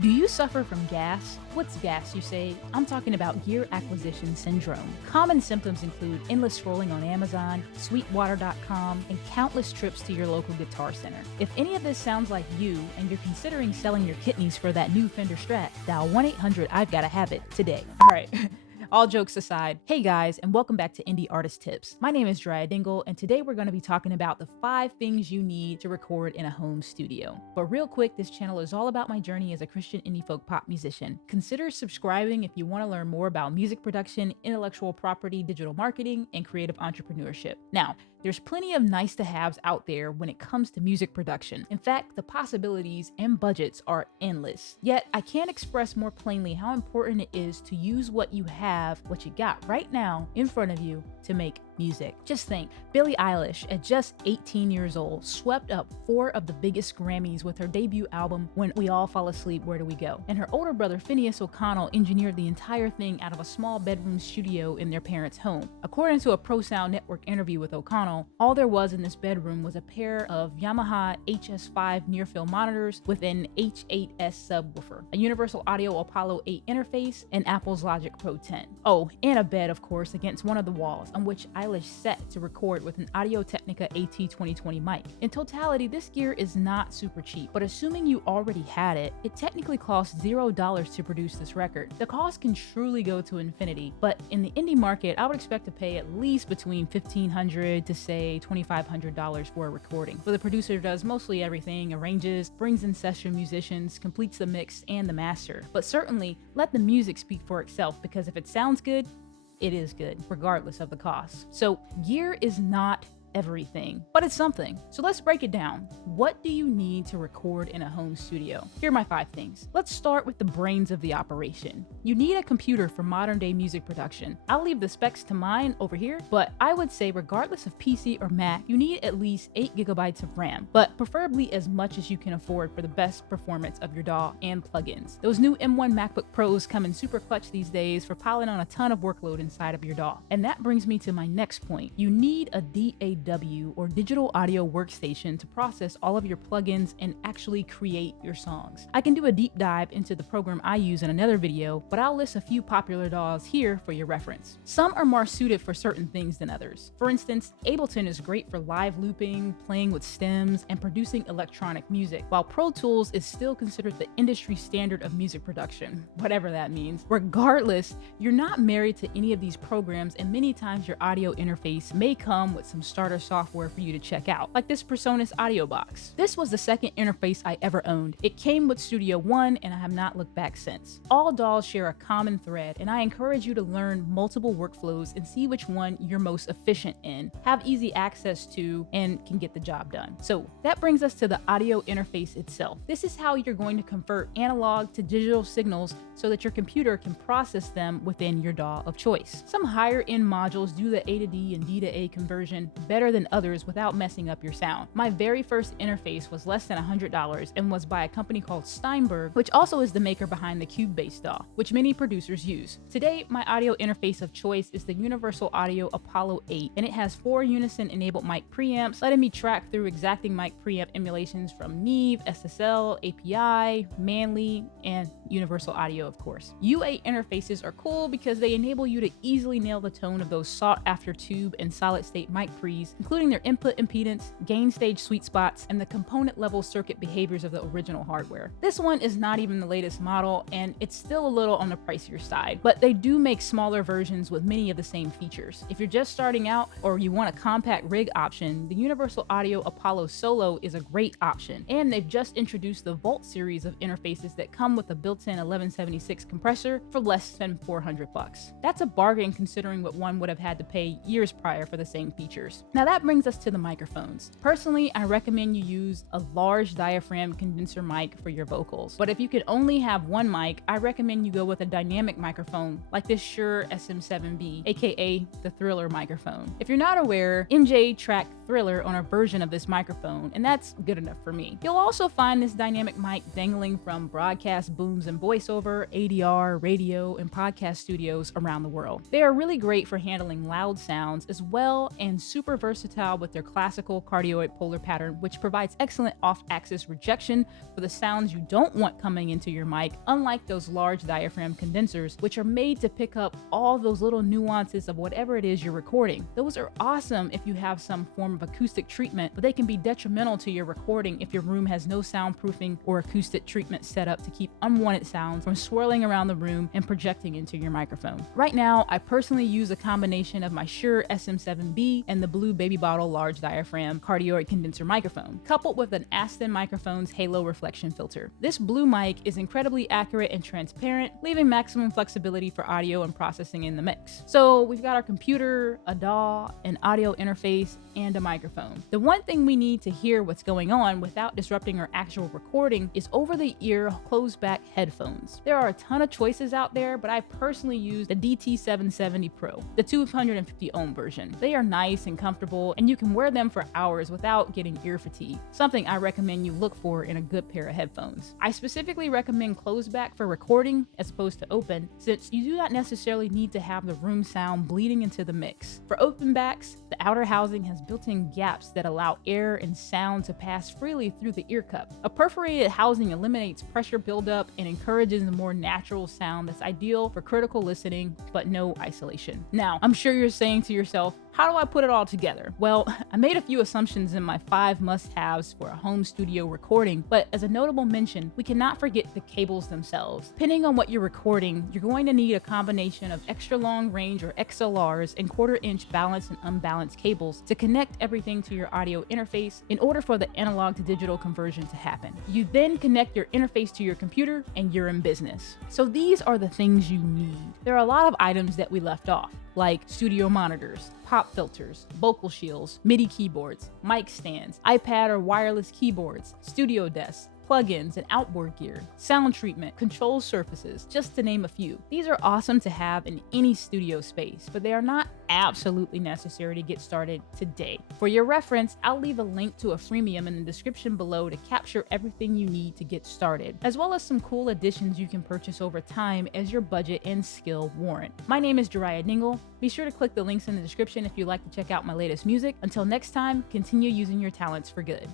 Do you suffer from gas? What's gas, you say? I'm talking about gear acquisition syndrome. Common symptoms include endless scrolling on Amazon, sweetwater.com, and countless trips to your local guitar center. If any of this sounds like you and you're considering selling your kidneys for that new Fender Strat, dial 1-800-I've-Gotta-Have-It today. All right. All jokes aside, hey guys, and welcome back to Indie Artist Tips. My name is Geryah Dingle, and today we're going to be talking about the 5 things you need to record in a home studio. But real quick, this channel is all about my journey as a Christian indie folk pop musician. Consider subscribing if you want to learn more about music production, intellectual property, digital marketing, and creative entrepreneurship. Now, there's plenty of nice to haves out there when it comes to music production. In fact, the possibilities and budgets are endless. Yet, I can't express more plainly how important it is to use what you have, what you got right now in front of you to make music. Just think, Billie Eilish, at just 18 years old, swept up 4 of the biggest Grammys with her debut album, When We All Fall Asleep, Where Do We Go? And her older brother, Phineas O'Connell, engineered the entire thing out of a small bedroom studio in their parents' home. According to a Pro Sound Network interview with O'Connell, all there was in this bedroom was a pair of Yamaha HS5 near-field monitors with an H8S subwoofer, a Universal Audio Apollo 8 interface, and Apple's Logic Pro 10. Oh, and a bed, of course, against one of the walls, on which Eilish set to record with an Audio-Technica AT2020 mic. In totality, this gear is not super cheap, but assuming you already had it, it technically costs $0 to produce this record. The cost can truly go to infinity, but in the indie market, I would expect to pay at least between $1,500 to say $2,500 for a recording. So the producer does mostly everything, arranges, brings in session musicians, completes the mix and the master. But certainly, let the music speak for itself, because if it sounds good, it is good, regardless of the cost. So gear is not everything, but it's something. So let's break it down. What do you need to record in a home studio? Here are my 5 things. Let's start with the brains of the operation. You need a computer for modern day music production. I'll leave the specs to mine over here, but I would say regardless of PC or Mac, you need at least 8 gigabytes of RAM, but preferably as much as you can afford for the best performance of your DAW and plugins. Those new M1 MacBook Pros come in super clutch these days for piling on a ton of workload inside of your DAW. And that brings me to my next point. You need a DAW or digital audio workstation to process all of your plugins and actually create your songs. I can do a deep dive into the program I use in another video, but I'll list a few popular DAWs here for your reference. Some are more suited for certain things than others. For instance, Ableton is great for live looping, playing with stems, and producing electronic music, while Pro Tools is still considered the industry standard of music production, whatever that means. Regardless, you're not married to any of these programs, and many times your audio interface may come with some starter software for you to check out, like this Presonus audio box. This was the second interface I ever owned. It came with Studio One, and I have not looked back since. All DAWs share a common thread, and I encourage you to learn multiple workflows and see which one you're most efficient in, have easy access to, and can get the job done. So that brings us to the audio interface itself. This is how you're going to convert analog to digital signals so that your computer can process them within your DAW of choice. Some higher end modules do the A to D and D to A conversion better than others without messing up your sound. My very first interface was less than $100 and was by a company called Steinberg, which also is the maker behind the Cube-based DAW, which many producers use. Today, my audio interface of choice is the Universal Audio Apollo 8, and it has 4 Unison-enabled mic preamps, letting me track through exacting mic preamp emulations from Neve, SSL, API, Manley, and Universal Audio, of course. UA interfaces are cool because they enable you to easily nail the tone of those sought-after tube and solid-state mic pre's, including their input impedance, gain stage sweet spots, and the component-level circuit behaviors of the original hardware. This one is not even the latest model, and it's still a little on the pricier side, but they do make smaller versions with many of the same features. If you're just starting out or you want a compact rig option, the Universal Audio Apollo Solo is a great option, and they've just introduced the Volt series of interfaces that come with a built-in 1176 compressor for less than $400. That's a bargain considering what one would have had to pay years prior for the same features. Now that brings us to the microphones. Personally, I recommend you use a large diaphragm condenser mic for your vocals, but if you could only have one mic, I recommend you go with a dynamic microphone like this Shure SM7B, aka the Thriller microphone. If you're not aware, MJ tracked Thriller on a version of this microphone, and that's good enough for me. You'll also find this dynamic mic dangling from broadcast booms in voiceover, ADR, radio, and podcast studios around the world. They are really great for handling loud sounds as well, and super versatile with their classical cardioid polar pattern, which provides excellent off-axis rejection for the sounds you don't want coming into your mic, unlike those large diaphragm condensers, which are made to pick up all those little nuances of whatever it is you're recording. Those are awesome if you have some form of acoustic treatment, but they can be detrimental to your recording if your room has no soundproofing or acoustic treatment set up to keep unwanted sounds from swirling around the room and projecting into your microphone. Right now, I personally use a combination of my Shure SM7B and the Blue Baby Bottle large diaphragm cardioid condenser microphone, coupled with an Aston Microphone's halo reflection filter. This Blue mic is incredibly accurate and transparent, leaving maximum flexibility for audio and processing in the mix. So we've got our computer, a DAW, an audio interface, and a microphone. The one thing we need to hear what's going on without disrupting our actual recording is over-the-ear closed-back headphones. There are a ton of choices out there, but I personally use the DT770 Pro, the 250 ohm version. They are nice and comfortable, and you can wear them for hours without getting ear fatigue, something I recommend you look for in a good pair of headphones. I specifically recommend closed-back for recording as opposed to open, since you do not necessarily need to have the room sound bleeding into the mix. For open backs, the outer housing has built-in gaps that allow air and sound to pass freely through the ear cup. A perforated housing eliminates pressure buildup and encourages a more natural sound that's ideal for critical listening, but no isolation. Now, I'm sure you're saying to yourself, how do I put it all together? Well, I made a few assumptions in my 5 must-haves for a home studio recording, but as a notable mention, we cannot forget the cables themselves. Depending on what you're recording, you're going to need a combination of extra long range or XLRs and 1/4-inch balanced and unbalanced cables to connect everything to your audio interface in order for the analog to digital conversion to happen. You then connect your interface to your computer and you're in business. So these are the things you need. There are a lot of items that we left off, like studio monitors, pop filters, vocal shields, MIDI keyboards, mic stands, iPad or wireless keyboards, studio desks, plugins and outboard gear, sound treatment, control surfaces, just to name a few. These are awesome to have in any studio space, but they are not absolutely necessary to get started today. For your reference, I'll leave a link to a freemium in the description below to capture everything you need to get started, as well as some cool additions you can purchase over time as your budget and skill warrant. My name is Geryah Dingle. Be sure to click the links in the description if you'd like to check out my latest music. Until next time, continue using your talents for good.